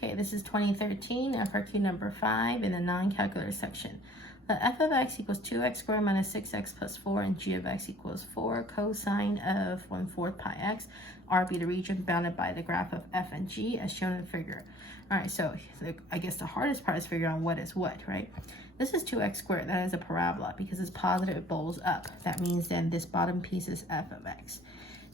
Okay, this is 2013, FRQ number 5 in the non-calculator section. Let f of x equals 2x squared minus 6x plus 4 and g of x equals 4 cosine of 1/4 pi x. R be the region bounded by the graph of f and g as shown in the figure. All right, so I guess the hardest part is figuring out what is what, right? This is 2x squared. That is a parabola because it's positive, it bowls up. That means then this bottom piece is f of x.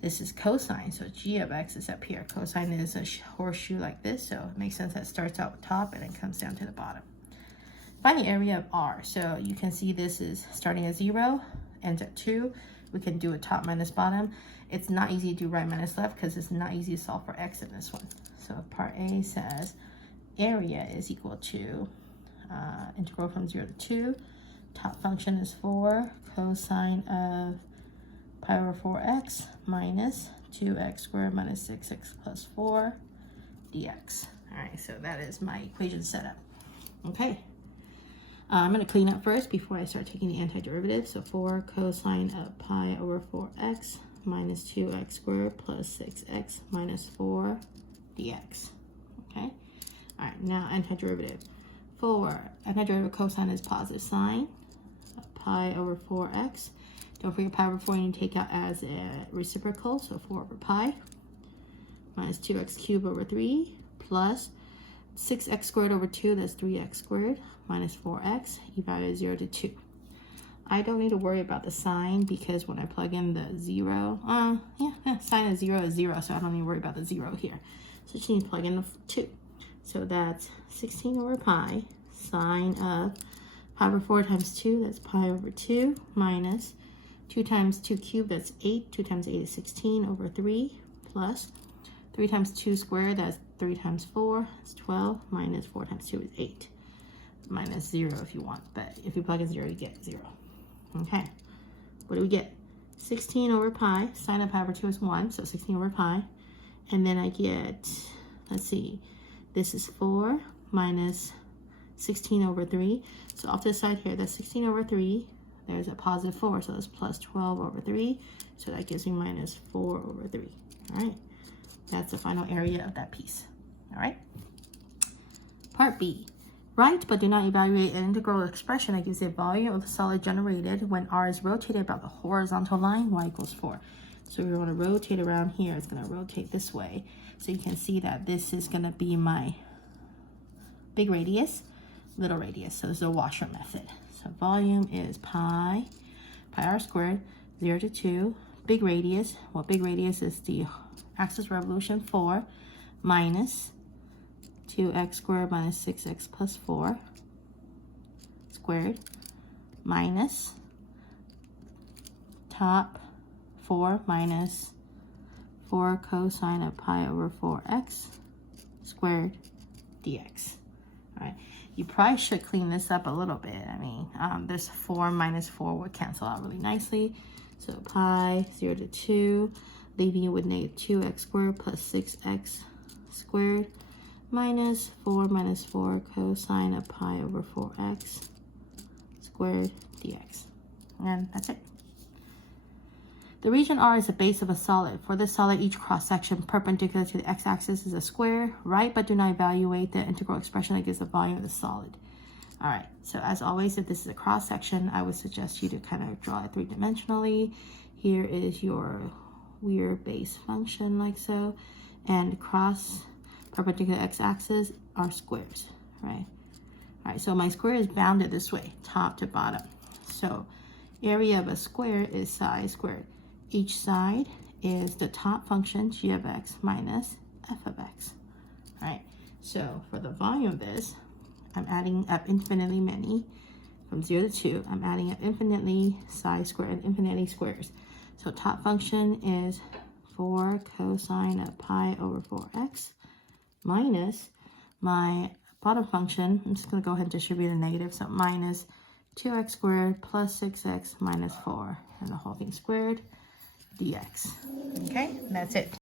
This is cosine, so g of x is up here. Cosine is a horseshoe like this, so it makes sense that it starts out top and then comes down to the bottom. Find the area of R. So you can see this is starting at 0, ends at 2. We can do a top minus bottom. It's not easy to do right minus left because it's not easy to solve for x in this one. So part A says area is equal to integral from 0 to 2. Top function is 4 cosine of pi over 4x minus 2x squared minus 6x plus 4 dx. All right, so that is my equation setup. Okay, I'm going to clean up first before I start taking the antiderivative. So 4 cosine of pi over 4x minus 2x squared plus 6x minus 4 dx. Okay, all right, now antiderivative. For antiderivative cosine is positive sine of pi over 4x. Don't forget pi over 4 you need to take out as a reciprocal, so 4 over pi minus 2x cubed over 3 plus 6x squared over 2, that's 3x squared, minus 4x, evaluate 0 to 2. I don't need to worry about the sign because when I plug in the 0, sign of 0 is 0, so I don't need to worry about the 0 here. So just need to plug in the 2. So that's 16 over pi, sine of pi over 4 times 2, that's pi over 2, minus 2 times 2 cubed, that's 8. 2 times 8 is 16 over 3, plus 3 times 2 squared, that's 3 times 4, it's 12, minus 4 times 2 is 8. Minus 0 if you want, but if you plug in 0, you get 0. Okay, what do we get? 16 over pi, sine of pi over 2 is 1, so 16 over pi. And then I get, let's see, this is 4 minus 16 over 3. So off to the side here, that's 16 over 3. There's a positive 4, so it's plus 12 over 3. So that gives me minus 4 over 3. All right, that's the final area of that piece. All right. Part B. Write but do not evaluate an integral expression that gives the volume of the solid generated when R is rotated about the horizontal line, y equals 4. So we want to rotate around here. It's going to rotate this way. So you can see that this is going to be my big radius, little radius. So this is a washer method. So volume is pi r squared, 0 to 2. Big radius, well, big radius is the axis revolution 4 minus 2x squared minus 6x plus 4 squared minus top 4 minus 4 cosine of pi over 4x squared dx. All right, you probably should clean this up a little bit. I mean, this 4 minus 4 would cancel out really nicely. So pi 0 to 2, leaving you with negative 2x squared plus 6x squared minus 4 cosine of pi over 4x squared dx. And that's it. The region R is the base of a solid. For this solid, each cross-section perpendicular to the x-axis is a square. Write but do not evaluate the integral expression that gives the volume of the solid. All right, so as always, if this is a cross-section, I would suggest you to kind of draw it three-dimensionally. Here is your weird base function like so. And cross perpendicular x-axis are squares, right? All right, so my square is bounded this way, top to bottom. So area of a square is side squared. Each side is the top function, g of x minus f of x. All right, so for the volume of this, I'm adding up infinitely many. From 0 to 2, I'm adding up infinitely side squared and infinitely squares. So top function is 4 cosine of pi over 4x minus my bottom function. I'm just going to go ahead and distribute a negative. So minus 2x squared plus 6x minus 4. And the whole thing squared dx. Okay, and that's it.